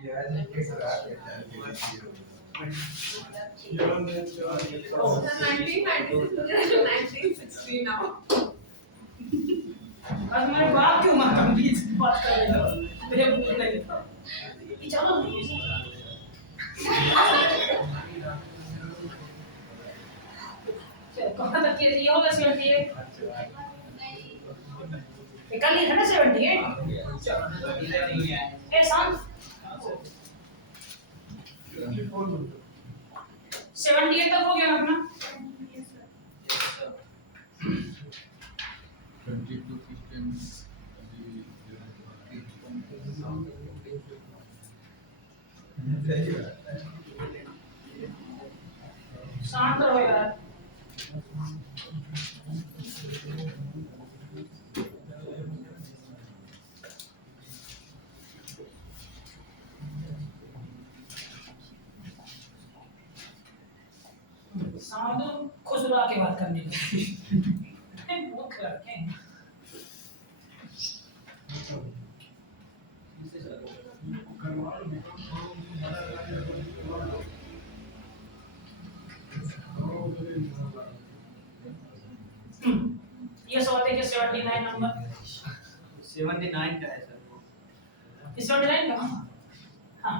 1960 now. आज मैं बात क्यों मत कम बीच बात कर रहे हो मेरे मुंह नहीं था ये चलो कहाँ तक ये होगा 78 कल ही था ना 78 ए शांत 78 तक हो गया अपना 22 systems शांत रहो यार साधु खुशबुआ के बात करने लगे मुख रखे हैं ये सवाल देखिए 79 नंबर 79 का है सर 79 का हाँ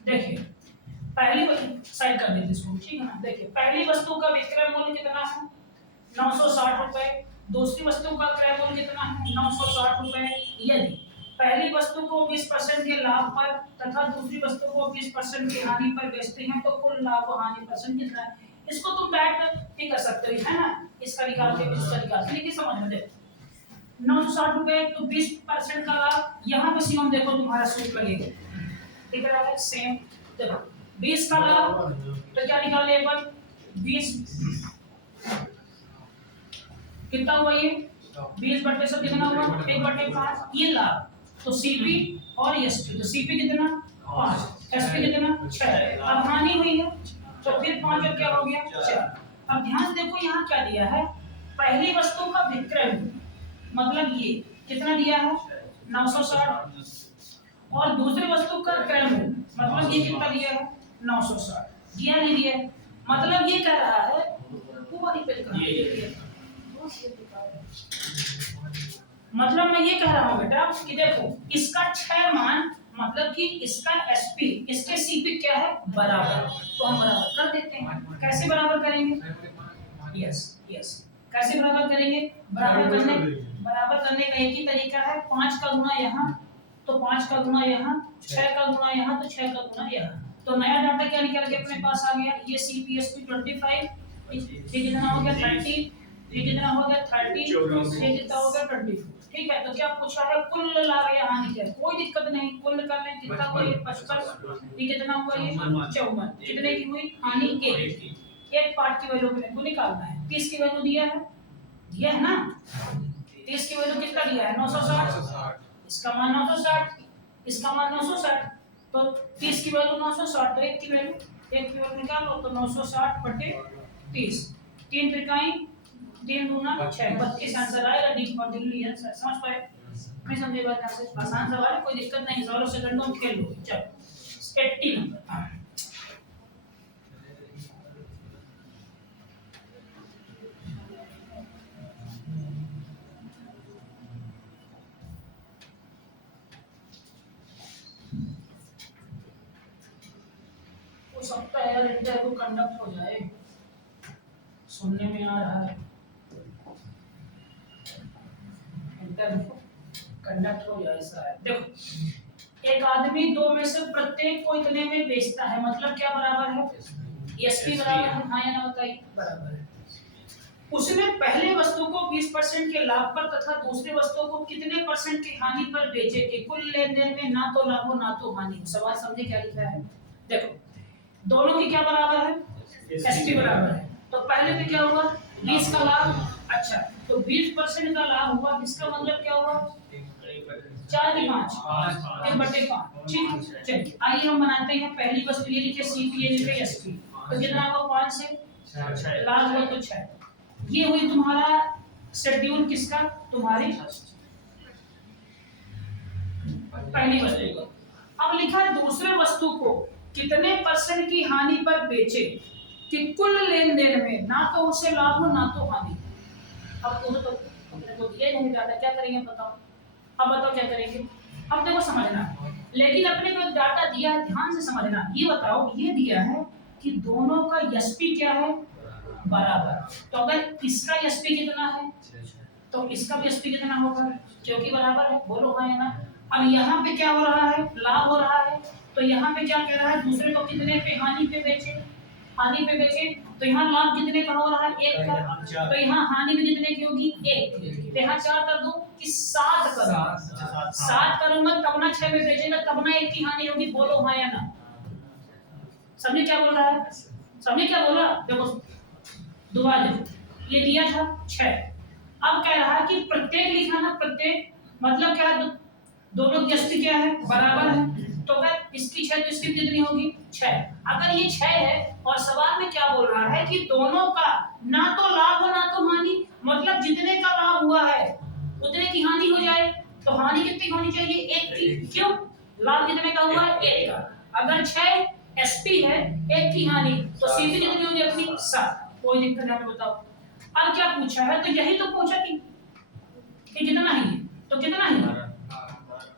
देखिए पहली साइड कर देते इसको ठीक है ना देखिए पहली वस्तु का विक्रय मूल्य कितना है 960 रुपए दूसरी वस्तु का क्रय मूल्य कितना है 960 रुपए यदि पहली वस्तु को 20% के लाभ पर तथा दूसरी वस्तु को 20% की हानि पर बेचते हैं तो कुल लाभ और हानि परसेंट कितना है इसको तुम बैठ भी कर सकते हो है ना इसका निकाल के इसका निकाल के लेकिन समझ में देखो 960 रुपए तो 20% का लाभ यहाँ पे सीएम देखो तुम्हारा सूत्र लगेगा ठीक है सेम देखो 20 का लाभ तो क्या निकाले एक बार 20 कितना हुआ ये 20 बटे से कितना हुआ 1/5 ये लाभ तो सीपी और एसपी तो सीपी कितना 5 एसपी कितना 6 अब हानि हुई है तो फिर 5 और क्या हो गया 4 अब ध्यान से देखो यहाँ क्या दिया है पहली वस्तु का विक्रय मतलब ये कितना दिया है 960 और दूसरी वस्तु का क्रय मतलब ये कितना दिया है 960 दिया नहीं दिया मतलब ये कह रहा है पूरा रिपीट करना मतलब मैं ये कह रहा हूँ बेटा कि देखो इसका 6 मान मतलब कि इसका एसपी इसके सीपी क्या है बराबर तो हम बराबर कर देते हैं कैसे बराबर करेंगे यस यस कैसे बराबर करेंगे बराबर करने का एक ही तरीका है 5 का गुना यहाँ तो 5 का गुना यहाँ 6 का गुना यहाँ तो 6 का गुना यहाँ तो नया डाटा क्या निकल के अपने पास आ गया ये सीपीएसपी 25 ये कितना हो गया 30 ये कितना हो गया 30 ये कितना हो गया 24 ठीक है तो क्या पूछा है कुल लाभ या हानि क्या कोई दिक्कत नहीं कुल निकाल लें कितना हुआ ये 55 ये कितना हुआ ये 54 कितने की हुई हानि एक पार्ट की वैल्यू अपने को निकालना है 30 की वैल्यू दिया है ना 30 की वैल्यू कितना दिया है 960 इसका मान 960 इसका मान 960 तो 30 की वैल्यू 960 तो एक की वैल्यू निकालो तो 960 बटे 30 3 त्रिकाई 3 दूना 6 32 आंसर आएगा डी फॉर दिल्ली है समझ पाए नहीं समझे बात से आसान सवाल कोई दिक्कत नहीं 16 सेकंडों में खेल लो चलो 80 नंबर सकता है यार इंटरव्यू कंडक्ट हो जाए सुनने में आ रहा है इंटरव्यू कंडक्ट हो जाए ऐसा है देखो एक आदमी दो में से प्रत्येक को इतने में बेचता है मतलब क्या बराबर है एसपी बराबर है हाँ या ना बताइए बराबर है उसने पहले वस्तु को 20% के लाभ पर तथा दूसरी वस्तु को कितने परसेंट की हानि पर बेचे कि कुल लेन देन में ना तो लाभ हो ना तो हानि हो सवाल समझे क्या लिखा है देखो दोनों की क्या बराबर है एसपी बराबर है तो पहले में क्या हुआ 20 का लाभ अच्छा तो 20% का लाभ हुआ इसका मतलब क्या हुआ 4 की 5 1/5 ठीक चलिए आइए हम बनाते हैं पहली वस्तु ये लिखे सीपी ये लिखे एसपी तो कितना हुआ 5 से लाभ हुआ तो 6 ये हुई तुम्हारा शेड्यूल किसका तुम्हारी पहली वस्तु को। अब लिखा है दूसरे वस्तु को कितने % की हानि पर बेचे कि कुल लेन देन में ना तो उसे लाभ हो ना तो हानि। अब तुम्हें तो अपने को दिया नहीं डाटा, क्या करेंगे बताओ। अब बताओ क्या करेंगे। अब देखो समझना, लेकिन अपने को डाटा दिया है, ध्यान से समझना। ये बताओ, ये दिया है कि दोनों का एसपी क्या है, बराबर। तो अगर इसका एसपी कितना है तो इसका भी एसपी कितना होगा, क्योंकि बराबर है। बोलो हाँ या ना। अब यहाँ पे क्या हो रहा है, लाभ हो रहा है। तो यहाँ पे क्या कह रहा है, दूसरे को कितने पे हानि पे बेचे, हानि पे बेचे। तो यहाँ लाभ कितने का हो रहा है, 1 का। तो यहाँ हानि भी कितने की होगी, 1। तो यहाँ 4 कर दूं कि 7 कर दूं। 7 करूंगा तब ना 6 में बेचेगा, तब ना 1 की हानि होगी। बोलो हाँ या ना। समझे क्या बोल रहा है, समझे क्या बोल रहा है। देखो दोबारा ये दिया था 6। अब कह रहा है कि प्रत्येक लिखा ना, प्रत्येक मतलब क्या है, दोनों की एसपी क्या है, बराबर है। तो अगर इसकी 6 तो इसकी कितनी होगी, 6। अगर ये 6 है और सवाल में क्या बोल रहा है कि दोनों का ना तो लाभ हो ना तो हानि, मतलब जितने का लाभ हुआ है उतने की हानि हो जाए। तो हानि कितनी होनी चाहिए, 1 की। क्यों, लाभ कितने का हुआ है, 1 का। अगर 6 एसपी है, 1 की हानि, तो सीपी कितनी होगी अपनी, 7। कोई दिक्कत नहीं, बताओ। अब क्या पूछा है, तो यही तो पूछा कि कितना ही है। तो कितना ही है,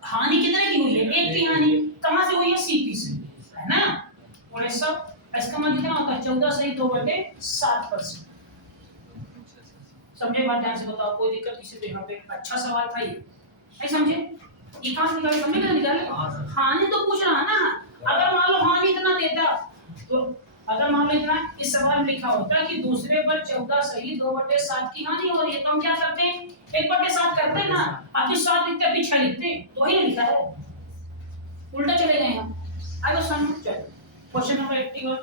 हानि कितने की हुई है, 1 की हानि। कहां से हुई है, सीपी से, है ना। और ऐसा इसका मतलब कितना होता है, 14 सही 2/7%। समझे बात, ध्यान से बताओ। कोई दिक्कत किसी को यहाँ पे, अच्छा सवाल था ये, नहीं समझे। ये कहां से निकाले, समझे कैसे निकाले। हानि तो पूछ रहा है ना। अगर मान लो हानि इतना देता, तो अगर मान लो इतना इस सवाल में लिखा होता कि दूसरे पर 14 सही 2/7 की हानि हो रही है, तो हम क्या करते हैं, 1/7 करते हैं ना। आखिर 7 लिखते हैं, पीछे लिखते हैं, तो वही लिखा है, उल्टा चले गए हम। आगे समझ, चलो क्वेश्चन नंबर 81।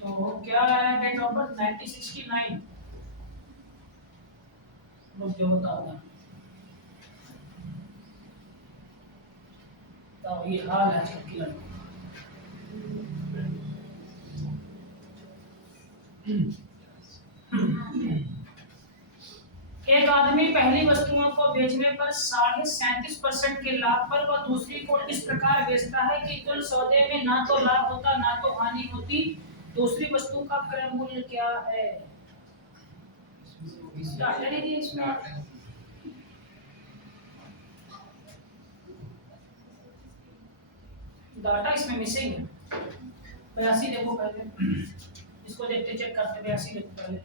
तो क्या है डेट ऑफ बर्थ, 1969। लोग जो होता होगा, तो ये हाल है सबकी लड़की। एक आदमी पहली वस्तुओं को बेचने पर 37.5% के लाभ पर वह दूसरी को इस प्रकार बेचता है कि कुल सौदे में ना तो लाभ होता ना तो हानि होती। दूसरी वस्तु का क्रय मूल्य क्या है। डाटा नहीं दिया इसमें, डाटा इसमें मिसिंग है। 82 देखो पहले, इसको देखते चेक करते, 82 देखो पहले,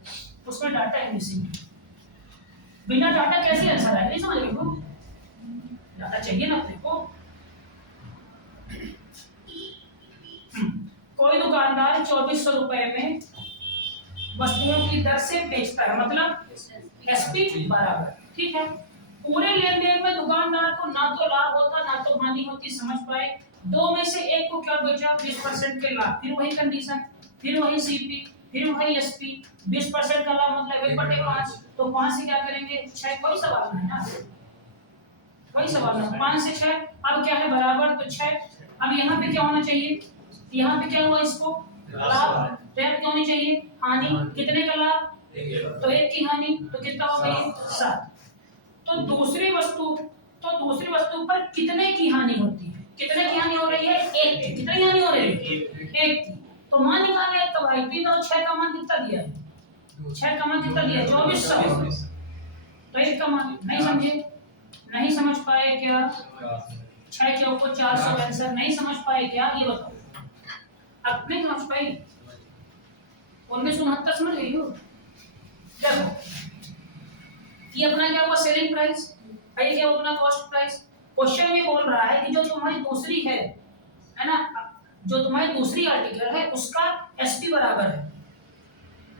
उसमें डाटा है मिसिंग। बिना डाटा कैसे आंसर आएगा, नहीं समझ रहे हो। डाटा चाहिए ना अपने को। कोई दुकानदार 2400 रुपए में वस्तुओं की दर से बेचता है, मतलब एसपी बराबर, ठीक है। पूरे लेन देन में दुकानदार को ना तो लाभ होता ना तो हानि होती, समझ पाए। दो में से एक को क्या बेचा, 20% के लाभ, फिर वही कंडीशन, फिर वही सीपी, फिर वही एसपी। 20% का लाभ मतलब 1/5, तो 5 से क्या करेंगे, 6। कोई सवाल नहीं ना, कोई सवाल नहीं। 5 से 6, अब क्या है बराबर, तो 6। अब यहाँ पे क्या होना चाहिए, यहाँ पे क्या हुआ, इसको लाभ, तो यहाँ पे क्या होनी चाहिए, हानि। कितने का लाभ, तो 1 की हानि, तो कितना हो गई, 7। तो दूसरी वस्तु पर कितने की हानि होती है, कितने की हानि हो रही है, 1 की। कितनी हानि हो रही है, 1 की। तो मान निकाले तो भाई 3 और 6 का मान कितना दिया है, 6 का मान कितना दिया है, 2400। तो 1 का मान नहीं समझे, नहीं समझ पाए क्या, 6 के ऊपर 400 आंसर नहीं समझ पाए क्या, ये बताओ। अब नहीं समझ पाई, 1969 समझ गई हो। देखो ये अपना क्या हुआ, सेलिंग प्राइस, ये क्या अपना कॉस्ट प्राइस। क्वेश्चन में बोल रहा है कि जो तुम्हारी दूसरी है ना, जो तुम्हारी दूसरी आर्टिकल है उसका एसपी बराबर है,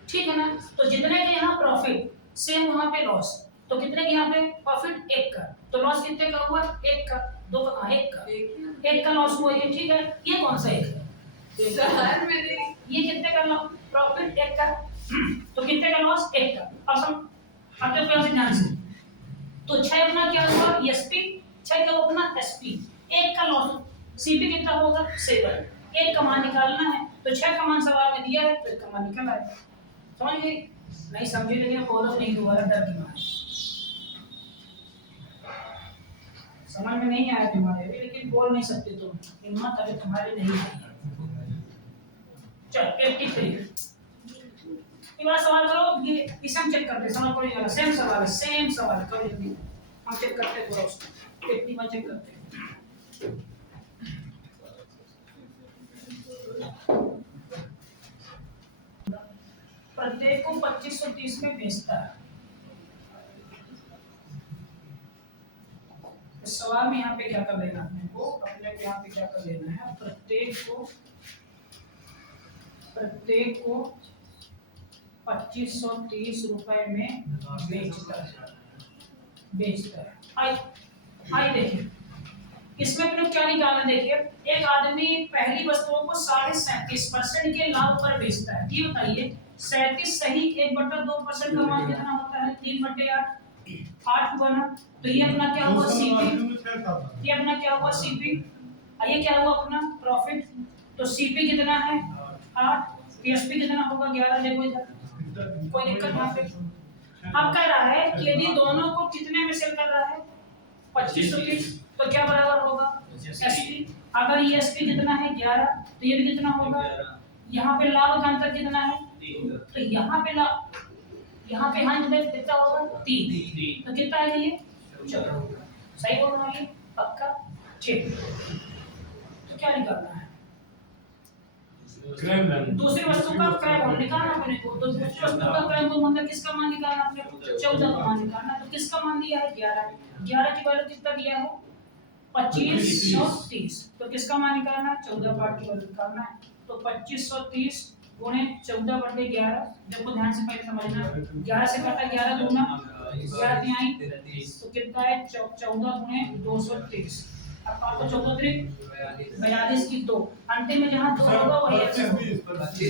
ठीक है ना। तो जितने के यहाँ प्रॉफिट सेम वहां पे लॉस, तो कितने के यहाँ पे प्रॉफिट 1 का, तो लॉस कितने का हुआ, 1 का। 2 का, 1 का लॉस हुआ, ये ठीक है। ये कौन सा 1 है, ये कितने का प्रॉफिट, 1 का, तो कितने का लॉस, 1 का। अब देखो ध्यान से, तो 6 अपना क्या हुआ, एसपी, 6 का अपना एसपी, एक का लॉस सीपी कितना होगा 7, एक का मान निकालना है तो 6 का मान सवाल में दिया है तो एक का मान निकल आएगा। समझ गए? नहीं समझे लेकिन बोलो नहीं दोबारा डर की मारे। समझ में नहीं आया तुम्हारे भी लेकिन बोल नहीं सकते तुम, हिम्मत अभी तुम्हारी नहीं आई है। चलो 83 ये वाला सवाल करो, ये इसे हम चेक करते हैं, सवाल करो, ये सेम सवाल है, सेम सवाल करो जल्दी हम चेक करते हैं पूरा उसको 81 चेक करते हैं। प्रत्येक को 2530 में बेचता है। इस सवाल में यहाँ पे क्या कर लेना है को अपने को यहाँ पे क्या कर लेना है, प्रत्येक को 2530 रुपए में बेचता है। आई देखिए इसमें अपने को क्या निकालना, देखिए एक आदमी पहली वस्तुओं को 37.5% के लाभ पर बेचता है। ये बताइए 37 सही 1/2% का मान कितना होता है 3/8 8 हुआ ना, तो ये अपना क्या हुआ सीपी, ये अपना क्या हुआ सीपी, ये क्या हुआ अपना प्रॉफिट। तो सीपी कितना है 8, पीएसपी कितना होगा 11। देखो इधर कोई दिक्कत यहाँ पे। अब कह रहा है कि यदि दोनों को कितने में सेल कर रहा है 2530 तो क्या बराबर होगा एसपी। अगर ये एसपी कितना है 11 तो ये भी कितना होगा, यहाँ पे लाभ का अंतर कितना है तो यहाँ पे हाँ कितना होगा 3 तो कितना है ये 14। सही बोल रहा है पक्का ठीक। तो क्या निकालना है दूसरी वस्तु का क्रय मूल्य निकालना अपने को। तो दूसरी वस्तु का क्रय मूल्य मतलब किसका मान निकालना अपने को 14 का मान निकालना। तो किसका मान दिया है 11 की वैल्यू कितना दिया है 2530। तो किसका मान निकालना 14 पार्ट की वैल्यू निकालना है। तो 2530 गुणे 14/11। देखो ध्यान से पहले समझना 11 से काटा 11 दूना 11 तिहाई तो कितना है 14 गुणे 230। अब काटो 14 त्रिक 42 की 2 अंतिम में जहां 2 होगा वही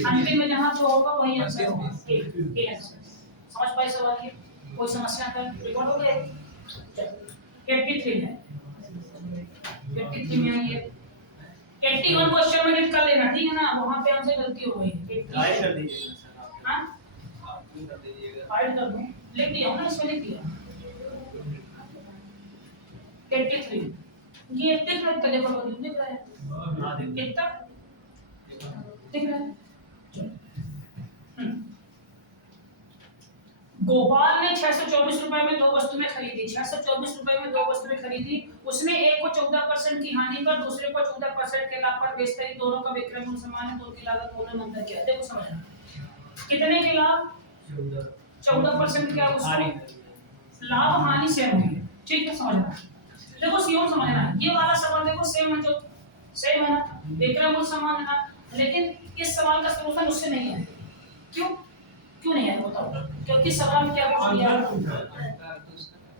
अंतिम में जहां 2 होगा वही आंसर होगा। ए आंसर समझ पाए सवाल ये, कोई समस्या कर रिकॉर्ड हो गया। 83 है 83 में आई है 81 क्वेश्चन में लिख कर लेना ठीक है ना, वहां पे हमसे गलती हो गई। राइट कर दीजिएगा सर हां आप कर दीजिएगा, फाइल कर दूं लिख दिया ना इसमें लिख दिया 83 ये दिख रहा है देखो दिख रहा है हां कितना दिख रहा है। गोपाल ने 624 रुपए में 2 वस्तुएं खरीदी। 624 रुपए में 2 वस्तुएं खरीदी, उसने एक को 14% की हानि पर दूसरे को 14% के लाभ पर बेचता है। दोनों का विक्रय मूल्य समान है तो उनकी लागत मूल्य में अंतर क्या है देखो समझना। कितने के लाभ 14% क्या उसको लाभ हानि सेम हुई है ठीक है समझना। देखो सीओ समझना ये वाला सवाल देखो सेम है जो सेम है ना विक्रय मूल्य समान है ना, लेकिन इस सवाल का सलूशन उससे नहीं है। क्यों नहीं है बताओ, क्योंकि सवाल में क्या पूछ लिया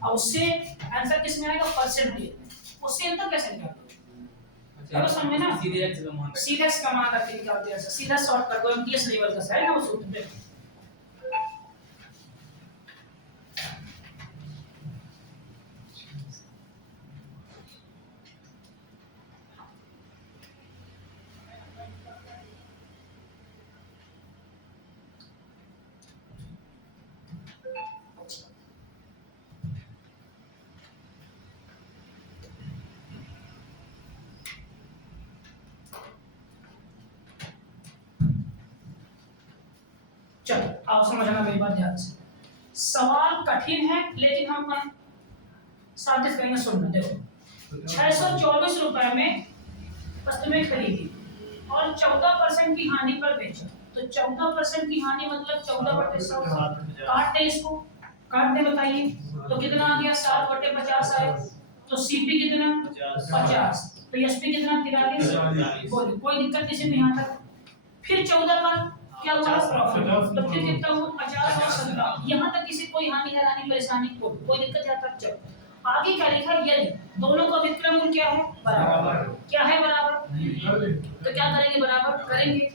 और उससे आंसर किस में आएगा परसेंटेज, उससे अंतर कैसे निकालोगे चलो समझे ना। सीधे एक्स का मान रख के निकालते हैं सीधा शॉर्ट कर दो एमटीएस लेवल का है ना वो सूत्र पे। चलो आप समझना मेरी बात ध्यान से, सवाल कठिन है लेकिन हम साजिश करेंगे। सुनना देखो 624 रुपए में वस्तुएं खरीदी और 14% की हानि पर बेचा। तो 14% की हानि मतलब 14/100 काट दे इसको काट दे बताइए तो कितना आ गया 7/50 आया। तो सीपी कितना 50 तो एसपी कितना 43। कोई दिक्कत किसी में यहाँ तक। फिर 14 पर क्या हुआ प्रॉफिट तो फिर कितना हुआ 50 और 17। यहाँ तक किसी कोई हानि हैरानी परेशानी कोई दिक्कत यहाँ तक। चल आगे क्या लिखा यदि दोनों का विक्रय मूल्य क्या है बराबर, क्या है बराबर तो क्या करेंगे बराबर करेंगे।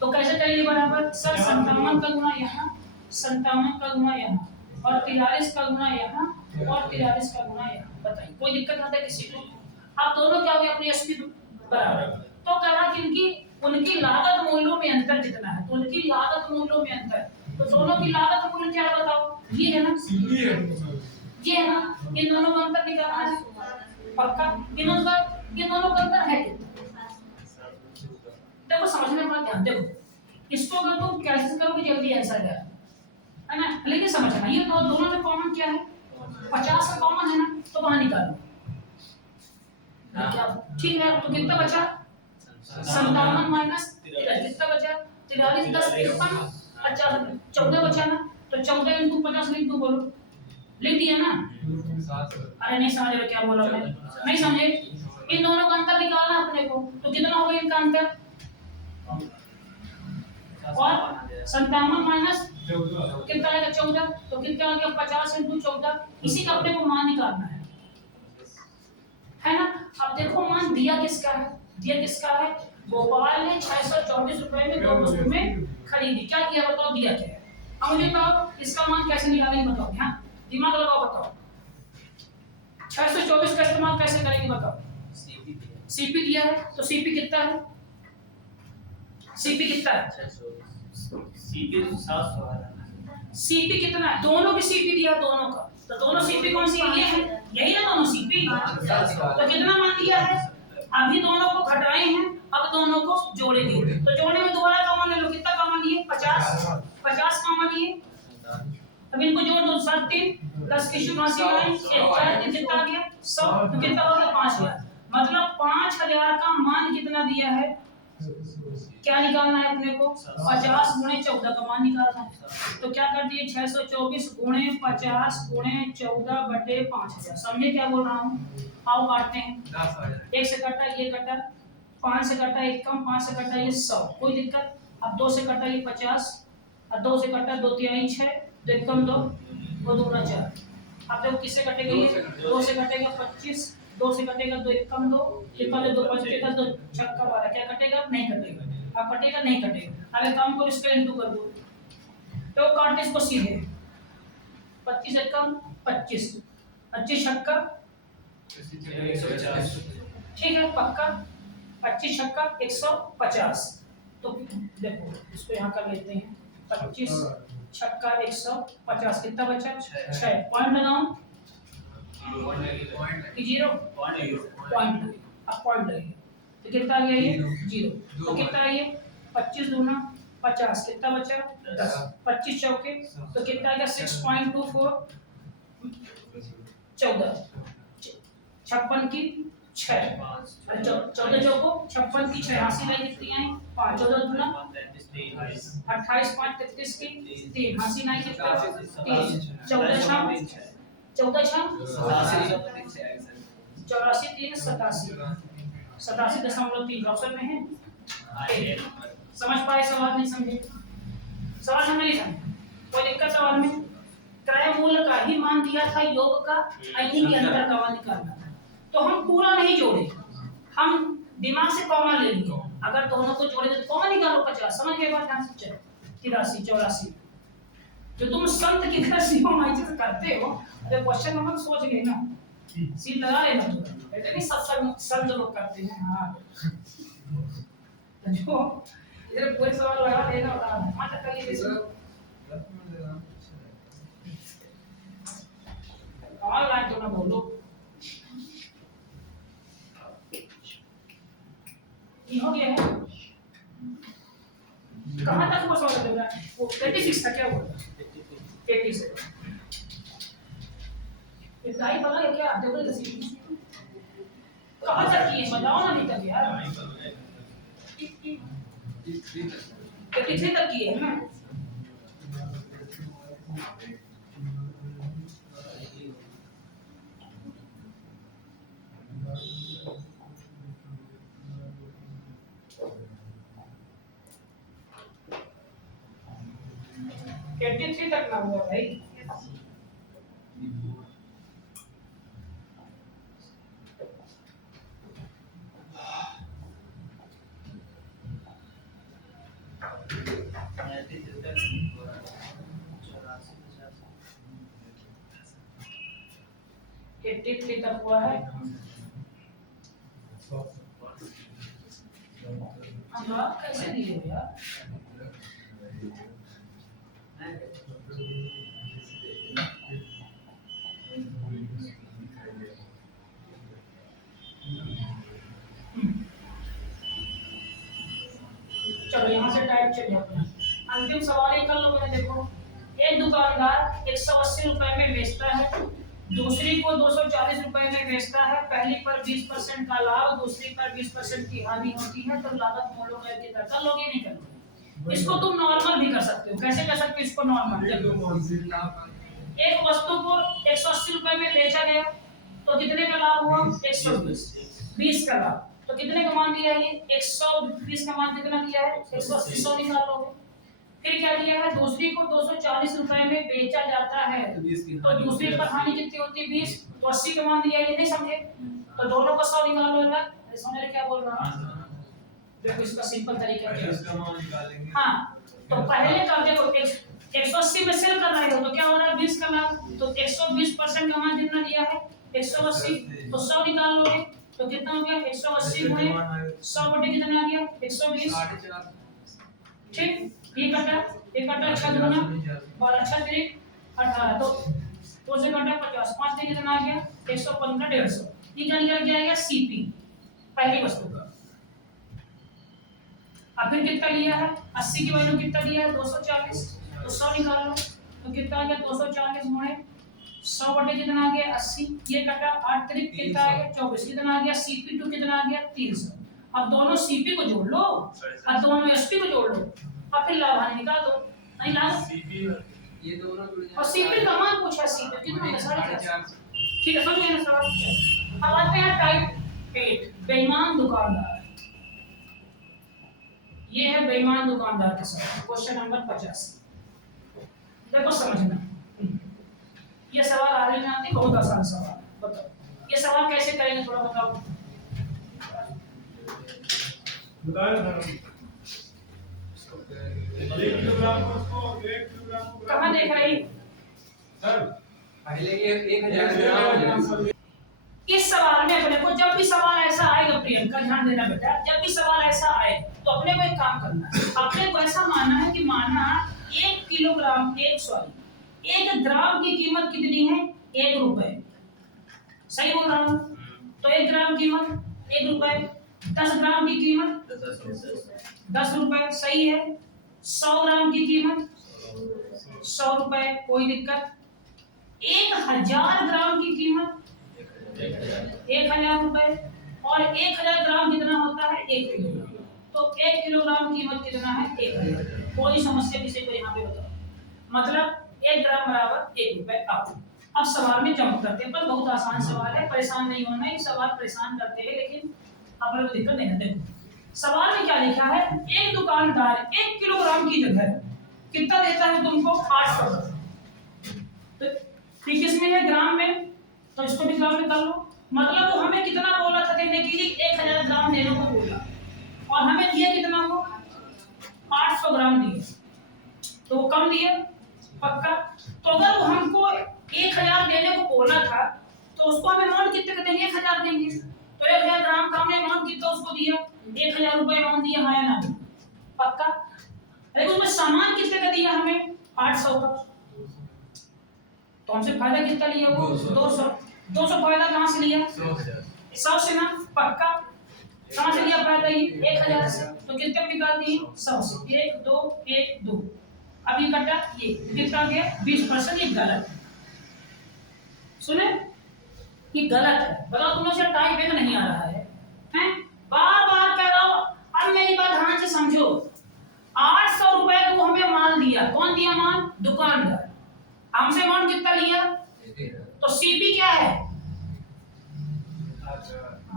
तो कैसे करेंगे बराबर सर 57 का गुना यहाँ 57 का गुना यहाँ और 43 का गुना यहाँ और 43 का गुना यहाँ। बताइए कोई दिक्कत आता है किसी को। अब दोनों क्या हो गए अपनी एसपी बराबर। तो कह रहा कि उनकी लागत मूल्यों में अंतर कितना है, तो उनकी लागत मूल्यों में अंतर, तो दोनों की लागत मूल्य क्या है बताओ, ये है ना, ये है ना, इन दोनों का अंतर निकालना है पक्का। इन दोनों का अंतर है कितना, देखो समझने का ध्यान देखो, इसको अगर तुम कैलकुलेट करोगे जल्दी आंसर है ना, लेकिन समझना ये तो दोनों में कॉमन क्या है, 50 का कॉमन है ना, तो वहां निकालो क्या, ठीक है, तो कितना बचा 57 माइनस कितना बचा 43, 10 53, अच्छा 14 बचा ना, तो 14 इंटू 50 लिख दो, बोलो लिख दिया ना, अरे नहीं समझ रहे क्या बोला मैं, नहीं समझे, इन दोनों का अंतर निकालना अपने को, तो कितना होगा इनका अंतर, और 57 माइनस कितना आएगा 14, तो कितना आ गया 50 इंटू 14, इसी का अपने को मान निकालना है ना। अब देखो मान दिया किसका है, दिया किसका है, गोपाल ने 624 रुपए में 2 वस्तुएं खरीदी, क्या किया बताओ, दिया क्या है, अब मुझे बताओ इसका मान कैसे निकालेंगे बताओ, ध्यान दिमाग लगाओ बताओ, 624 का इस्तेमाल कैसे करेंगे बताओ, सीपी दिया है, तो सीपी कितना है, सीपी कितना है, सीपी 700 है, सीपी कितना है, दोनों की सीपी दिया दोनों का, तो दोनों सीपी कौन सी ये है, यही ना दोनों सीपी, तो कितना मान दिया है, अभी दोनों को घटाए हैं, अब दोनों को जोड़ेंगे, तो जोड़ने में दोबारा कॉमन ले लो, कितना कॉमन लिए 50 कॉमन लिए, अब इनको जोड़ दो 7 3 10 की शुरुआती लाइन 4 3 कितना आ गया 100, तो कितना हो गया 5000, मतलब 5000 का मान कितना दिया है, क्या निकालना है अपने को 50 गुणे 14 का मान निकालना है, तो क्या कर दिए 624 गुणे 50 गुणे 14 बटे 5000, समझे क्या बोल रहा हूँ, आओ काटते हैं, 1 से कटा ये कटा, 5 से कटा एक कम, 5 से कटा ये 100, कोई दिक्कत, अब 2 से कटा ये 50, अब 2 से कटा 2 3 6, 2 1 कम 2 2 2 4, अब देखो किससे कटेगा ये 2 से कटेगा 25, 2 से कटेगा 2 1 कम 2 कितना दे 2 5 के 10 2 6 का 12, क्या कटेगा नहीं कटेगा, अब कटेगा नहीं कटेगा, अगर कम को इसका इनटू कर दो, तो काटने इसको सीधे 25 से कम 25 25 छक्का 150, ठीक है पक्का, 25 छक्का 150, तो देखो इसको यहाँ कर लेते हैं, 25 छक्का 150 कितना बचा 6, पॉइंट लगाऊं कि जीरो, पॉइंट अब पॉइंट लगेगा, तो कितना आ गया ये जीरो, तो कितना है ये 25 दूना 50 कितना बचा 10, 25 चौके तो कितना आ गया 6.24, 14 56 की 6, 14 चौको 56 की 6, हासिल आई कितनी आई 5, 14 दूना 28 5 33 की 3, हासिल आई कितना 3, 14 छम 84 3 87 87.3 ऑप्शन में है, समझ पाए सवाल नहीं समझे, सवाल समझ नहीं समझे, कोई दिक्कत सवाल में, क्रय मूल्य का ही मान दिया था योग का, इन्हीं के अंतर का मान निकालना था, तो हम पूरा नहीं जोड़े, हम दिमाग से कॉमन ले लिए, अगर दोनों को जोड़े तो कॉमन निकालो 50, समझ गए बात, ध्यान से 83 84, जो तुम संत की तरह सीओमाइज करते हो, अरे क्वेश्चन नंबर सोच गए ना, सीट लगा लेना तो ऐसे नहीं सत्संग संत लोग करते हैं, हाँ जो इधर कोई सवाल लगा देगा बता हाँ टक्कर ये जैसे ऑनलाइन तो ना बोलो, ये हो गया है, कहाँ तक वो सवाल लग रहा है, वो 86 था क्या हुआ 86 इतना ही पता है क्या देखो तस्वीर कहाँ तक की है बताओ ना, नहीं तक यार 83 तक की है ना, थ्री तक ना हुआ भाई, एट्टी थ्री तक हुआ है, अनुराग कैसे दिए हो यार? चलो यहाँ से टाइप चलिए अपना अंतिम सवाल ही कर लो। मैंने देखो एक दुकानदार 180 रुपए में बेचता है, दूसरी को 240 रुपए में बेचता है। पहली पर 20% का लाभ, दूसरी पर 20% की हानि होती है, तो लागत मोलों की तरह कर लोगे नहीं कर लोगे? इसको तुम नॉर्मल भी कर सकते हो। कैसे कर सकते हो इसको नॉर्मल? एक वस्तु को 180 रुपए में बेचा गया तो कितने का लाभ हुआ? 120 का लाभ। तो कितने का मान दिया है? 120 का मान कितना दिया है? 180। 100 निकाल लोगे। फिर क्या दिया है? दूसरी को 240 रुपए में बेचा जाता है, तो दूसरी पर हानि कितनी होती है? 20। तो 80 का मान दिया, ये नहीं समझे? तो दोनों का 100 निकाल लो ना। समझ रहे क्या बोल रहा हूं? देखो इसका सिंपल तरीका क्या है। हाँ, तो पहले का देखो 180 में सेल कर रहे हो तो क्या हो रहा है? 20 का लाभ। तो 120% का मान कितना दिया है? 180। तो 100 निकाल लोगे तो कितना हो गया? 180 गुणे 100 बटे कितना आ गया? 120। ठीक, ये कटा, एक कटा अच्छा गुना और अच्छा त्रिक 18, तो से कटा 50, 5 से कितना आ गया? 115, 150। ये क्या निकल के आएगा? सीपी पहली वस्तु का। अब फिर कितना लिया है? 80 की वैल्यू कितना दिया है? 240। तो 100 निकाल लो तो कितना आ गया? 240 गुणे 100 बटे कितना आ गया? 80। ये कटा 8 त्रिक कितना आ गया? 24। कितना आ गया? CP2 कितना आ गया? 300। अब दोनों CP को जोड़ लो और दोनों SP को जोड़ लो और फिर लाभ हानि निकाल दो। नहीं लाभ ये दोनों जुड़ और CP का मान पूछा, CP कितना है? 4.5। ठीक है, समझ गए ना सवाल? अब आते हैं टाइप 8 बेईमान दुकानदार। ये है बेईमान दुकानदार का सवाल, क्वेश्चन नंबर 50। देखो समझना, ये सवाल आ रहे हैं, बहुत आसान सवाल। बताओ ये सवाल कैसे करेंगे, थोड़ा बताओ। कहाँ देख रही? पहले ये 1000 इस सवाल में अपने को जब भी सवाल ऐसा आएगा, प्रियंका ध्यान देना बेटा, जब भी सवाल ऐसा आए तो अपने को एक काम करना है। अपने को ऐसा मानना है कि माना 1 किलोग्राम 1 ग्राम की कीमत कितनी है? 1 रुपए। सही बोल रहा हूँ? तो 1 ग्राम कीमत 1 रुपए, 10 ग्राम की कीमत 10 रुपए, सही है। 100 ग्राम की कीमत 100 रुपए, कोई दिक्कत। 1000 ग्राम की कीमत 1000 रुपए, और 1000 ग्राम कितना होता है? 1 किलोग्राम। तो 1 किलोग्राम कीमत कितना है? 1000। कोई समस्या किसी को यहाँ पे बताओ? मतलब 1 ग्राम बराबर 1 रुपए। अब सवाल में जंप करते हैं, पर बहुत आसान सवाल है, परेशान नहीं होना। ये सवाल परेशान करते हैं लेकिन आप लोग दिक्कत नहीं है। देखो सवाल में क्या लिखा है? एक दुकानदार 1 किलोग्राम की जगह कितना देता है तुमको? 800। तो ठीक इसमें है ग्राम में, तो इसको भी ग्राम में कर लो। मतलब वो हमें कितना बोला था देने के लिए? 1000 ग्राम देने को बोला, और हमें दिया कितना? वो 800 ग्राम दिए, तो वो कम दिए पक्का। तो अगर वो हमको 1000 देने को बोला था तो उसको हमें अमाउंट कितने का देंगे? 1000 देंगे। तो 1000 ग्राम का हमने अमाउंट कितना उसको दिया? 1000 रुपए अमाउंट दिया, हाँ या ना? पक्का। लेकिन उसमें सामान कितने का दिया हमें? 800 का। तो हमसे फायदा कितना लिया? वो 200। 200 फायदा कहाँ से लिया? 100 से ना? पक्का। कहाँ से लिया फायदा? ये 1000 से। तो कितने निकाल दिए? 100 से। 1 2 1 2। अब ये कटा, ये कितना गया? 20%। ये गलत है, सुने? ये गलत है। बताओ तुम लोग से टाइप एक नहीं आ रहा है, हैं? बार बार कह रहा हूं। अब मेरी बात ध्यान से समझो। 800 रुपए को हमें माल दिया, कौन दिया माल? दुकानदार। हमसे अमाउंट कितना लिया? तो सीपी क्या है?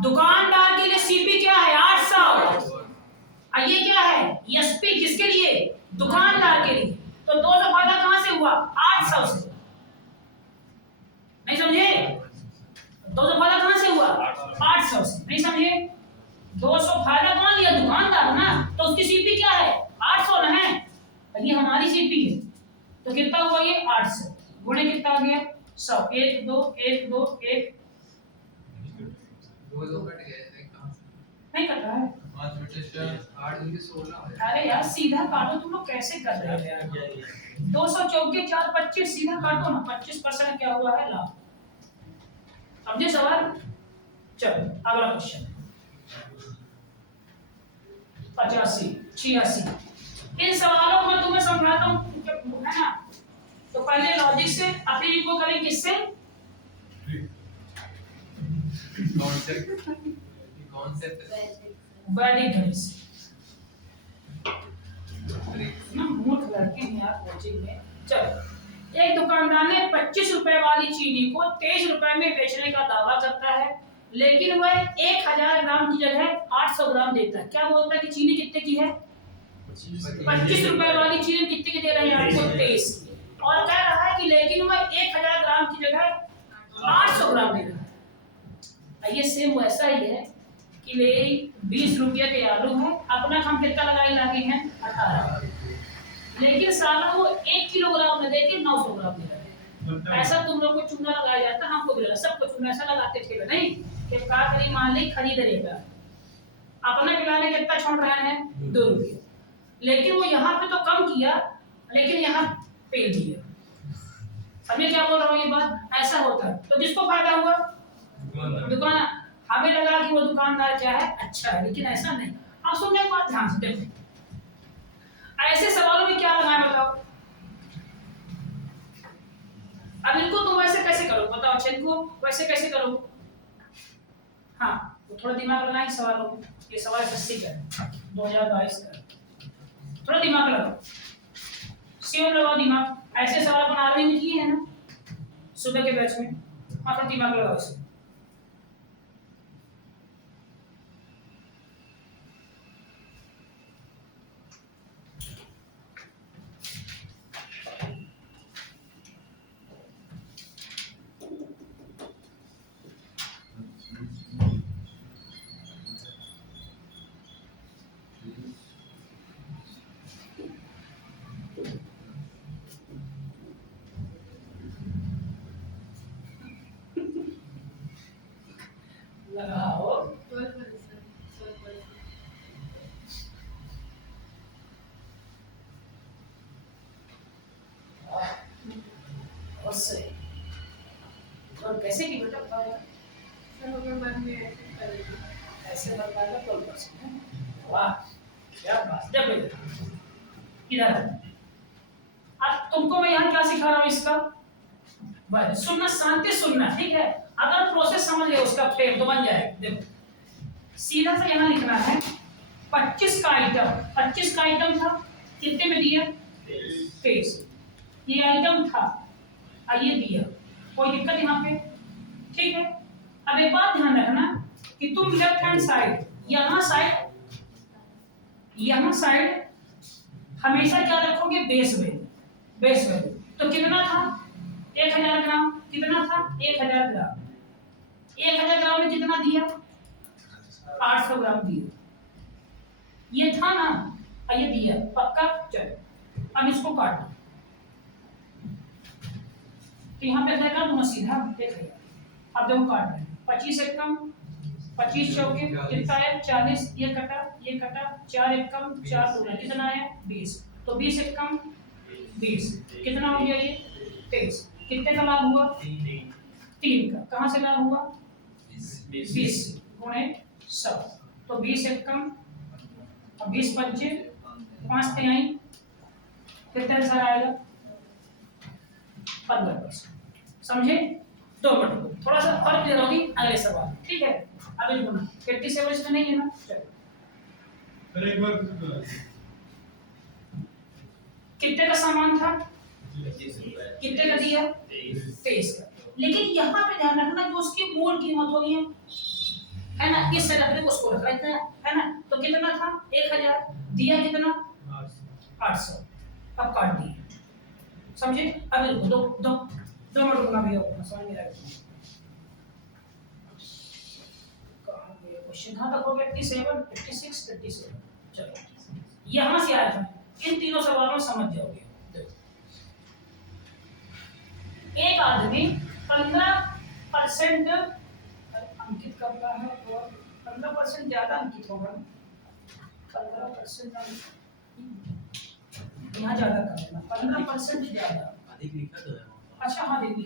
दुकानदार के लिए सीपी क्या है? 800। और ये क्या है? एसपी किसके लिए? दुकानदार के लिए। तो 200 फायदा कहां से हुआ? 800 से। नहीं समझे? 200 फायदा कहां से हुआ? 800 से। नहीं समझे? 200 फायदा कौन लिया? दुकानदार ना। तो उसकी सीपी क्या है? 800 ना है? ये हमारी सीपी है। तो कितना हुआ ये? 800 गुणे कितना आ गया? 100। 1 2 1 2 1 2 कट गए, 8 दूनी 16 हो जाएगा। अरे यार सीधा काटो, तुम लोग कैसे कर रहे हो यार? 224 4 25 सीधा काटो ना, 25% क्या हुआ है लाभ। समझे सवाल? चलो अगला क्वेश्चन 85 86। इन सवालों को मैं तुम्हें समझाता हूँ है ना। तो पहले लॉजिक से, अपनी इनको करें किससे? कॉन्सेप्ट वैदिक गणित से ना। मूर्ख लड़के हैं यार कोचिंग में। चलो, एक दुकानदार ने 25 रुपए वाली चीनी को 23 रुपए में बेचने का दावा करता है, लेकिन वह 1000 ग्राम की जगह 800 ग्राम देता है। क्या बोलता है कि चीनी कितने की है? 25 रुपए वाली चीनी कितने की दे रहे हैं आपको? 23 की। और कह रहा है कि लेकिन वह 1000 ग्राम की जगह 800 ग्राम दे रहा है। ये सेम वैसा ही है कि ले 20 रुपये के आलू है, अपना हम कितना लगाए लागे हैं? 18। लेकिन साला वो 1 किलोग्राम में देके 900 ग्राम दे रहा है। ऐसा तुम लोग को चूना लगाया जाता, हमको भी लगा, सबको चूना ऐसा लगाते थे नहीं कि का करी मालिक खरीद लेगा, अपना पिलाने कितना छोड़ रहे हैं? 2 रुपये। लेकिन वो यहाँ पे तो कम किया, लेकिन यहाँ पेल दिया। समझे क्या बोल रहा हूँ? ये बात ऐसा होता है। तो किसको फायदा हुआ? दुकान। हमें लगा कि वो दुकानदार क्या है? अच्छा है, लेकिन ऐसा नहीं। आप सुनने के बाद ध्यान से देखो, ऐसे सवालों में क्या लगाए बताओ। अब इनको तुम वैसे कैसे करो बताओ? अच्छा इनको वैसे कैसे करो? हाँ तो थोड़ा दिमाग लगाएं सवालों में। ये सवाल एसएससी का है 2022 का, थोड़ा दिमाग लगाओ, सीएम लगाओ दिमाग। ऐसे सवाल अपन आर्मी में किए हैं ना सुबह के बैच में। हाँ थोड़ा दिमाग लगाओ इसे। लगाओ। और कैसे की बेटा बताओ यार? ऐसे बताएगा तो बस। वाह क्या बात। देखो इधर अब तुमको मैं यहाँ क्या सिखा रहा हूँ इसका? बस सुनना, शांति सुनना, ठीक है। अगर प्रोसेस समझ गए उसका फिर तो बन जाएगा। देखो सीधा सा यहाँ लिखना है 25 का आइटम था, कितने में दिया? 23। ये आइटम था और ये दिया, कोई दिक्कत यहाँ पे? ठीक है। अब एक बात ध्यान रखना कि तुम लेफ्ट हैंड साइड यहाँ साइड हमेशा क्या रखोगे? Base value. तो कितना था? 1000 ग्राम। कितना था? 1000 ग्राम। 1000 ग्राम में कितना दिया? 800 ग्राम दिया। ये था ना, ये दिया पक्का। चलो अब इसको काटो। तो यहाँ पे क्या दूंगा? सीधा देखिए। अब देखो काट रहे हैं 25 एकम 25 चौके कितना है? 40। ये कटा 4 एकम 4 दूना कितना है? 20। तो 20 एकम 20 कितना हो गया? ये 23। कितने का लाभ हुआ? 3 का। कहाँ से लाभ हुआ? 20 गुणे 100। तो 20 एकम 20 पंचे 5 तिहाई कितने सर आएगा? 15%। समझे? 2 मिनट थोड़ा सा और क्लियर होगी अगले सवाल। ठीक है अब इनको ना 87 इसमें नहीं है ना। चलो एक बार कितने का सामान था? कितने का दिया? 23 का। लेकिन यहाँ पे ध्यान रखना जो उसकी मूल कीमत होगी है ना, इस से रखने को उसको रख लेते हैं है ना। तो कितना था? 1000 दिया कितना? 800। अब काट दिए। समझे? अब इनको दो मिनट रुकना भी होगा, समझ में आएगा। कहाँ गया क्वेश्चन? कहाँ तक हो गया? 57 56 37। चलो यहाँ से आया था, इन तीनों सवालों में समझ जाओगे। एक आदमी 15% अंकित करता है और 15% ज्यादा अंकित होगा। 15% यहाँ ज्यादा कर देना, 15% ज्यादा। अधिक लिखा तो है अच्छा हाँ देख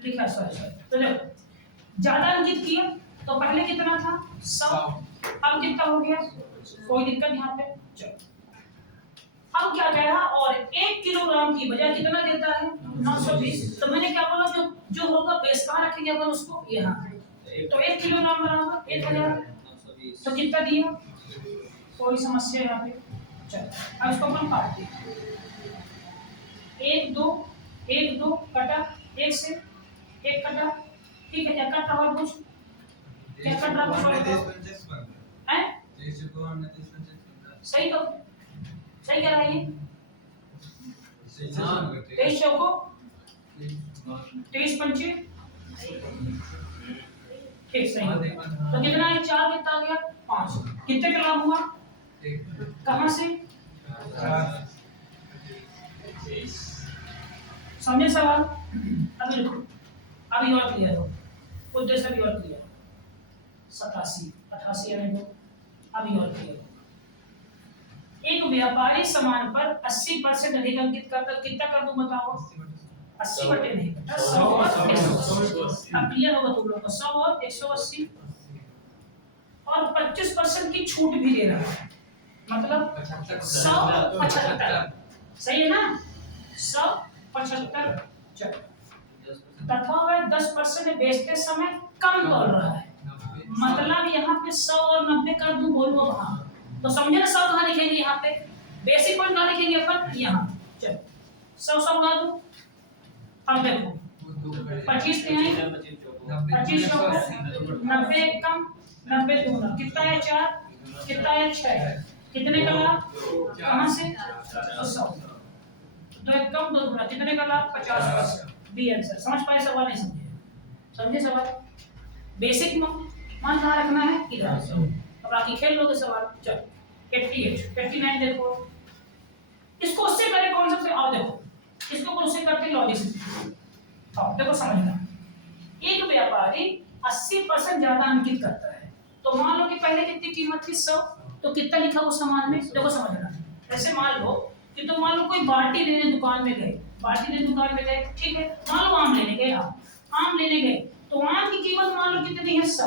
लिखा सॉरी तो देखो ज्यादा अंकित किया तो पहले कितना था 100, अब कितना हो गया, कोई दिक्कत यहाँ पे। चलो अब क्या कह रहा, और 1 किलोग्राम की बजाय कितना देता है 920। तो मैंने क्या बोला, जो जो होगा बेस कहाँ रखेंगे अपन उसको यहाँ, तो 1 किलोग्राम बराबर 1000, तो कितना दिया, कोई समस्या यहाँ पे। चलो अब इसको अपन काटते हैं, 1 2 1 2 कटा, 1 से 1 कटा, ठीक है। क्या कट रहा है कुछ, क्या कट रहा है सही, तो सही कह रहा है ये 23 चौको 23 पंचे, ठीक सही। तो कितना है 4, कितना आ गया 5, कितने किलोग्राम हुआ, कहाँ से, समझे सवाल। अभी देखो अभी और क्लियर हो, उद्देश्य भी और क्लियर, 87 88 यानी दो, अभी और क्लियर। एक व्यापारी सामान पर 80% अधिक अंकित करता, कितना कर दूं बताओ, 80 बटे नहीं बेटा 100 और 180। अब क्लियर होगा तुम लोग को, 100 और 180, और 25% की छूट भी दे रहा है, मतलब 175, सही है ना, 175। तथा वह 10% बेचते समय कम तोल रहा है, मतलब यहाँ पे 100 और 90 कर दूं, बोलो हाँ, तो समझे ना 100 कहाँ लिखेंगे, यहाँ पे बेसिक पॉइंट कहाँ लिखेंगे अपन, यहाँ। चलो 100 बना दूं, अब देखो 25 में आई, 25 90 कम 90 दूना कितना है 4, कितना है 6, कितने का लाभ, कहाँ से, तो 100, तो एक कम 2 गुना कितने का लाभ, 50%। B answer. समझ पाए सवाल, नहीं समझे, समझे सवाल, बेसिक मान कहाँ रखना है, इधर। अब बाकी खेल लोगे सवाल। चलो 88 89 देखो, इसको उससे करे कौन सबसे, आओ देखो इसको उससे करते लॉजिक से, आओ देखो समझना। एक व्यापारी 80% ज्यादा अंकित करता है, तो मान लो कि पहले कितनी कीमत थी 100, तो कितना लिखा उस सामान में, देखो समझना। ऐसे मान लो कि तो मान लो कोई बाल्टी लेने दुकान में गए, बाल्टी लेने दुकान में गए, ठीक है, मान लो आम लेने गए, आप आम लेने गए, तो आम की कीमत मान लो कितनी है 100,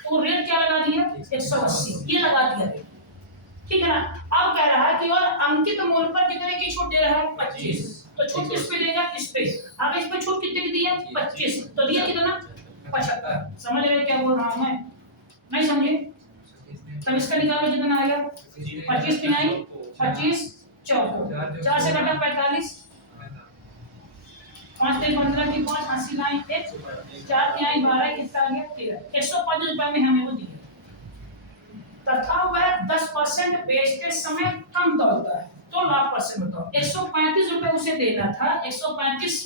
तो रेट क्या लगा दिया 180, ये लगा दिया रेट, ठीक है ना। अब कह रहा है कि और अंकित मूल्य पर कितने की छूट दे रहा है 25, तो छूट किस पे देगा, इस पे। अब इस पे छूट कितने की दी है 25, तो दिया कितना 75। समझ रहे हो क्या बोल रहा हूं मैं, नहीं समझे, तब इसका निकालो कितना आ गया 25 की नहीं 25 चौको 4 से घटा 45, 5 से 15 की 5 80 9 1 4 की आई 12, कितना आ गया 13, 105 रुपए में हमें वो दिया। तथा वह 10% बेचते समय कम तोलता है, तो लाभ परसेंट बताओ। 135 रुपए उसे देना था, 135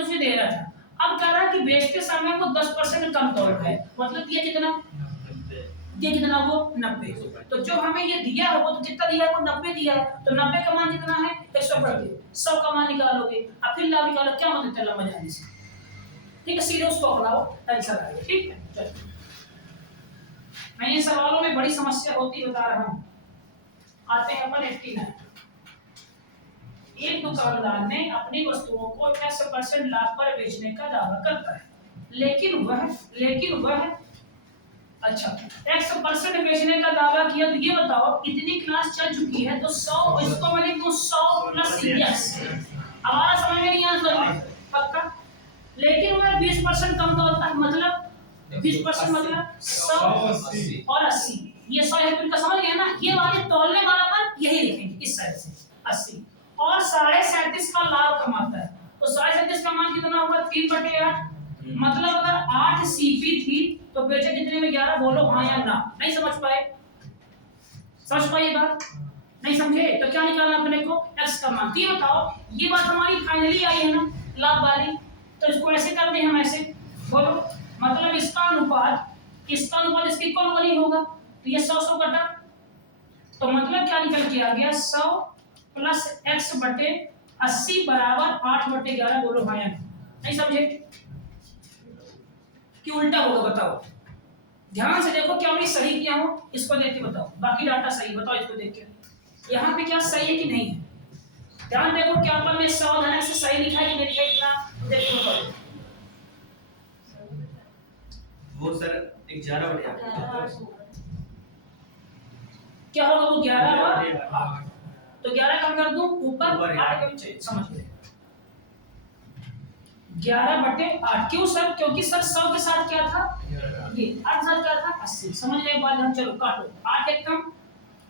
उसे दे रहा था, अब कह रहा है कि बेचते समय वो 10% कम तोल रहा है, मतलब ये कितना वो 90। तो जो हमें ये दिया है वो तो कितना दिया है, वो 90 दिया है, तो 90 का मान कितना है 100, 100 का मान निकालोगे, अब फिर लाभ निकालो, क्या मतलब है लंबा जाने से, ठीक है, सीधे उसको बनाओ, आंसर आएगा, ठीक है। चलो मैं ये सवालों में बड़ी समस्या होती बता रहा हूं। आते हैं अपन 89। एक दुकानदार ने अपनी वस्तुओं को X% लाभ पर बेचने का दावा करता है, लेकिन वह अच्छा X% बेचने का दावा किया, तो ये बताओ इतनी क्लास चल चुकी है, तो 100 इसको मैं लिख दूं 100 प्लस यस, हमारा समझ में नहीं आता पक्का, लेकिन वह 20% कम तोलता है, मतलब 20% मतलब 100 और 80, ये 100 है का समझ गया ना, ये वाले तोलने वाला पर यही लिखेंगे इस साइड से 80, और 37.5 का लाभ कमाता है, तो 37.5 का मान कितना होगा 3/8, मतलब अगर 8 सीपी थी तो बेचे कितने में 11, बोलो हाँ या ना, नहीं समझ पाए, समझ पाए बात, नहीं समझे, तो क्या निकालना अपने को x का मान। ये बताओ ये बात हमारी फाइनली आई है ना लाभ वाली, तो इसको ऐसे कर दे हम ऐसे, बोलो मतलब इसका अनुपात इसके इक्वल वाली होगा, तो ये 100 कटा, तो मतलब क्या निकल के आ गया 100 प्लस x बटे 80 बराबर 8/11, बोलो हाँ या नहीं समझे कि उल्टा होगा बताओ, ध्यान से देखो क्या मैं सही किया हूँ, इसको देख के बताओ, बाकी डाटा सही बताओ इसको देख के यहाँ पे क्या सही है कि नहीं है। ध्यान देखो क्या अपन ने सावधानी से सही लिखा है कि नहीं लिखा है, इतना देखो बताओ। वो सर 11/8 क्या होगा वो 11 और 8, तो 11 कम कर दूं ऊपर 8 के नीचे, समझ गए 11/8 क्यों सर, क्योंकि सर 100 के साथ क्या था ये 8 के साथ क्या था 80, समझ गए बात। हम चलो काटो 8 एक कम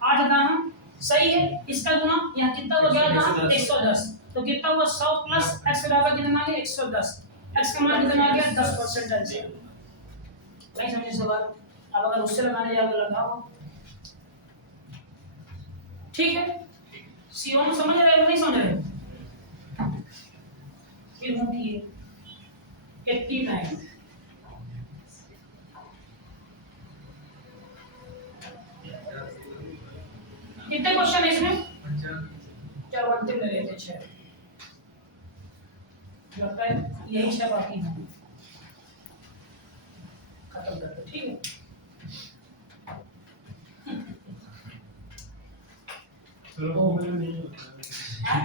8 दाना सही है, इसका गुना यहाँ कितना हो गया था 110, तो कितना हुआ 100 प्लस x बराबर कितना आ गया 110, x का मान कितना आ गया 10% आंसर। भाई समझे सवाल, अब अगर उससे लगाने जाओगे लगाओ, ठीक है। C1 समझ रहे हो नहीं समझ रहे हो, फिर हम किए 89 कितने क्वेश्चन है इसमें, चलो अंतिम ले लेते 6, लगता है यही 6 बाकी है, खत्म कर दो ठीक है। चलो मुझे नहीं होता हाँ?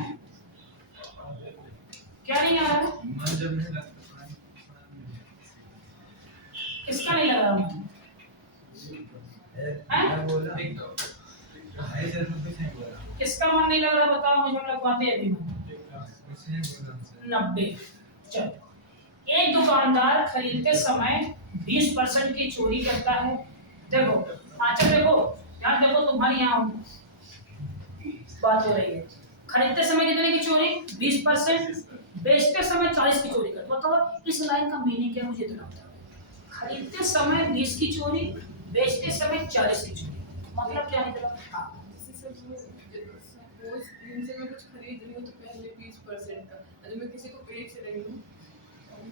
क्या नहीं आ रहा है, मन जब नहीं लगता किसका नहीं लग रहा है, मैं बोला एक तो भाई सर कुछ नहीं बोला, किसका मन नहीं लग रहा बताओ मुझे, लगवाते हैं अभी कुछ नहीं बोला हमसे 90। चलो एक दुकानदार खरीदते समय 20% की चोरी करता है, देखो अच्छा देखो ध्यान देखो, तुम्हारी यहाँ बात हो रही है, खरीदते समय कितने की चोरी 20%, बेचते समय 40 की चोरी करता, बताओ इस लाइन का मीनिंग क्या है मुझे इतना बताओ, खरीदते समय 20 की चोरी, बेचते समय 40 की चोरी, मतलब क्या निकला। हाँ सपोज जिनसे मैं कुछ खरीद रही हूँ तो पहले 20% का, अगर मैं किसी को बेच रही हूँ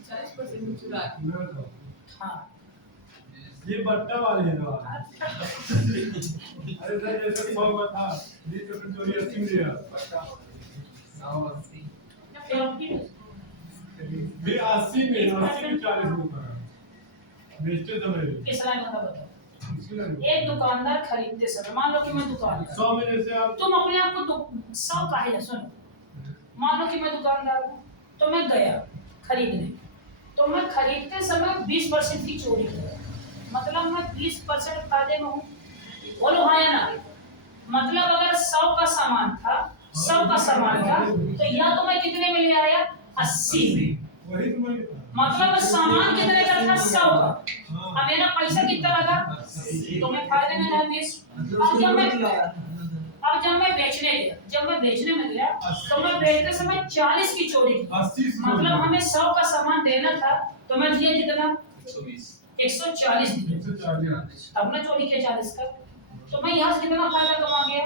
40% में चुरा के। मैं बताऊं, हाँ ये बट्टा वाले हैं अरे सर जैसे 100 का था 20% चोरी 80 में दिया, 980 ये 80 में 40 में करा बेचते समय किस लाइन का बताओ, इसी लाइन में। एक दुकानदार खरीदते समय, मान लो कि मैं दुकानदार, 100 में जैसे आप तुम अपने आप को 100 काहे ना सुनो, मान लो कि मैं दुकानदार हूँ तो मैं गया खरीदने, तो मैं खरीदते समय 20% की चोरी किया, मतलब मैं 20% फायदे में हूँ, बोलो हाँ या ना। मतलब अगर 100 का सामान था 100 का सामान था तो या तो मैं कितने में ले आया 80, वही तो मैं मतलब सामान कितने का था 100 का, अब मेरा पैसा कितना लगा तो मैं फायदे में रहा 20। अब जब मैं बेचने गया, जब मैं बेचने में गया तो मैं बेचते समय 40 की चोरी की, 80 मतलब हमें 100 का सामान देना था तो मैं दिया कितना 120 140 दिया, 140 तब मैं चोरी किया 40 का, तो मैं यहाँ से कितना फायदा कमा गया,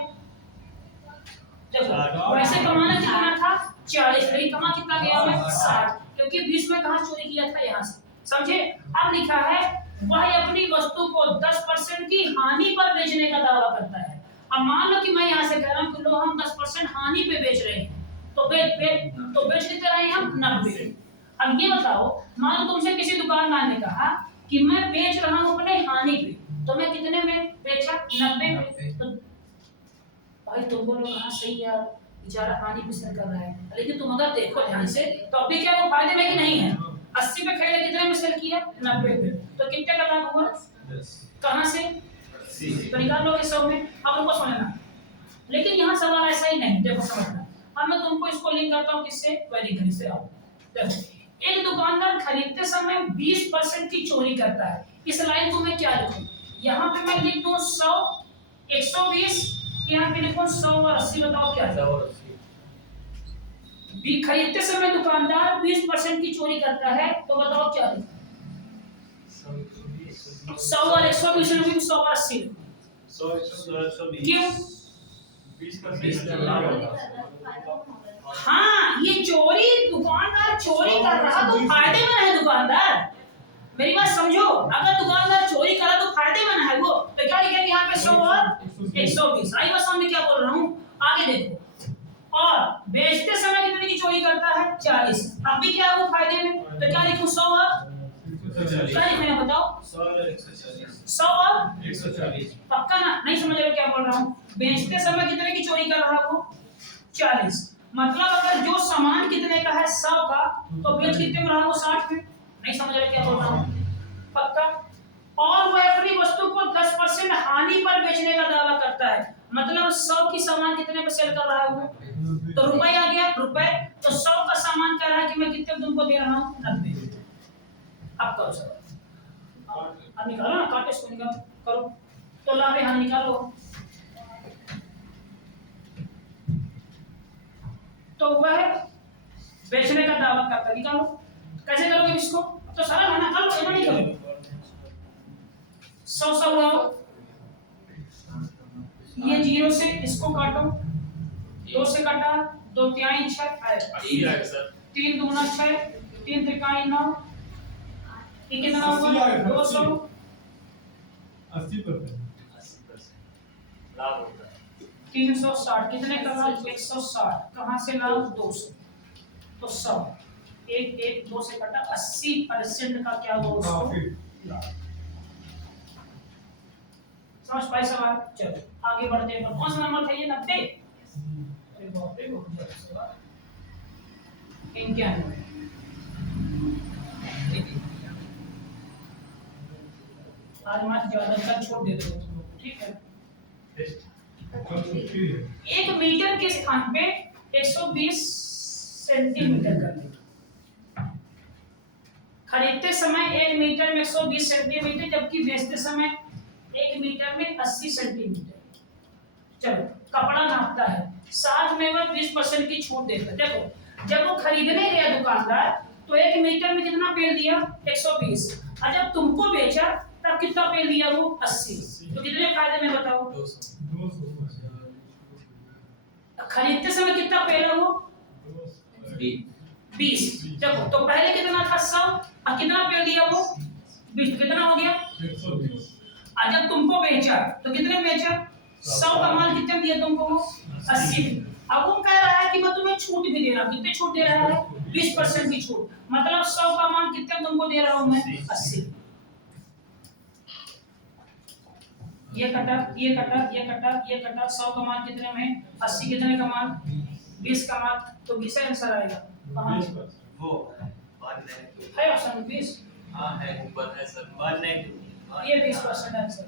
देखो वैसे कमाना कितना था 40, लेकिन कमा कितना गया मैं 60, क्योंकि 20 में कहाँ चोरी किया था यहाँ से, समझे। अब लिखा है वह अपनी वस्तु को 10% की हानि पर बेचने का दावा करता है। अब मान लो कि मैं यहाँ से कह रहा हूँ कि लो हम 10% हानि पे बेच रहे हैं, तो बेच कितने रहे हैं हम 90। अब ये बताओ, मान लो तुमसे किसी दुकानदार ने कहा कि मैं बेच रहा हूँ अपने हानि पे, तो मैं कितने में बेचा 90 पे, तो भाई तुम बोलो हाँ सही है बेचारा हानि पे सेल कर रहा है, लेकिन तुम अगर देखो ध्यान से तो अभी क्या वो फायदे में कि नहीं है, 80 पे खरीदा कितने में सेल किया 90 पे, तो कितने का लाभ हुआ, कहाँ से तो निकाल लो 100 में। अब उनको समझना, लेकिन यहाँ सवाल ऐसा ही नहीं, देखो समझना, अब मैं तुमको इसको लिंक करता हूँ किससे, वैदिक गणित से। आओ देखो, एक दुकानदार खरीदते समय 20% की चोरी करता है, इस लाइन को मैं क्या लिखूं, यहाँ पे मैं लिख दूं 100 120, यहाँ पे लिखो 100 और 80, बताओ क्या है। खरीदते समय दुकानदार 20% की चोरी करता है, तो बताओ क्या लिखूं, 100 और 120 में 100 और 80 क्यों, 20% का लाभ होता हाँ ये चोरी, दुकानदार चोरी कर रहा तो फायदे में है दुकानदार, मेरी बात समझो, अगर दुकानदार चोरी करा तो फायदे में है वो, तो क्या लिखेंगे यहाँ पे 100 और 120। आई बात सामने, क्या बोल रहा हूँ आगे देखो, और बेचते समय कितने की चोरी करता है 40, अब भी क्या है वो फायदे में, तो क्या लिखूं 100 और क्या लिखना बताओ 100 140। पक्का ना? नहीं समझ रहे हो क्या बोल रहा हूँ? बेचते समय कितने की चोरी कर रहा है वो? 40। मतलब अगर जो सामान कितने का है 100 का, तो बेच कितने में रहा वो 60 में। नहीं समझ रहे क्या बोल रहा हूँ? पक्का। और वो अपनी वस्तु को 10% हानि पर बेचने का दावा करता है, मतलब 100 की सामान कितने में सेल कर रहा है वो? तो रुपए आ गया, रुपए। तो 100 का सामान कह रहा है कि मैं कितने तुमको दे रहा हूँ? 90। अब करो सर, अब निकालो ना, काटे इसको निकालो, करो तो लाभ यहाँ निकालो। तो वह बेचने का दावा करता है, निकालो। कैसे करोगे इसको? तो सरल है ना, कर लो, ऐसा नहीं करो। 100 लाओ, ये 0 से इसको काटो, 2 से काटा, 2 तिहाई 6 आएगा सर, 3 दूना 6, 3 त्रिकाई 9, ये कितना होगा? 200। 80% लाभ होता है। 360 कितने का लाभ? 160। कहाँ से लाभ? 200। तो 100 1 2 से कटा, 80% का क्या हुआ उसको? लाभ। समझ पाए सवाल? चलो आगे बढ़ते हैं। कौन सा नंबर था ये? 90। अरे बाप रे, बहुत ज्यादा सवाल। 91। आज मैं ज्यादा का छोड़ देते हो तुम लोग, ठीक है? 1 मीटर के स्थान पे 120 सेंटीमीटर कर लें। खरीदते समय 1 मीटर में 120 सेंटीमीटर, जबकि बेचते समय 1 मीटर में 80 सेंटीमीटर। चलो कपड़ा नापता है, साथ में वह 20% की छूट देता है। देखो जब वो खरीदने गया दुकानदार, तो 1 मीटर में कितना पेड़ दिया? 120। और जब तुमको बेचा तब कितना पेड़ दिया वो? 80। तो कितने फायदे में बताओ? 200। खरीदते समय कितना पेड़ है वो? 20। देखो तो पहले कितना था? 100। और कितना पेड़ दिया वो? 20। कितना हो गया? 120। और जब तुमको बेचा तो कितने में बेचा? 100 का माल कितने में दिया तुमको वो? 80। अब वो कह रहा है कि मैं तुम्हें छूट भी दे रहा हूँ। कितनी छूट दे रहा है? 20% की छूट। मतलब 100 का माल कितने में तुमको दे रहा हूँ मैं? 80। ये कटा, ये कटा, ये कटा, ये कटा, 100 का माल कितने में? 80। कितने का माल? 20 का माल। तो 20 आंसर आएगा। कहाँ वो बाद में है ऑप्शन 20? हाँ है, ऊपर है सर, बाद में ये 20% आंसर।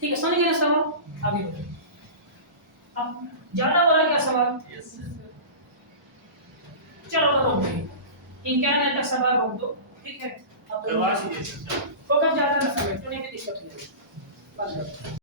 ठीक है, समझ गए ना सवाल? आगे बढ़ो। अब ज्यादा हो रहा क्या सवाल? Yes sir. चलो रोक दो, 91 तक सवाल रोक दो, ठीक है? अब करवा दीजिए सर। फोकस ज्यादा ना समय, तो नहीं दिक्कत नहीं है। बस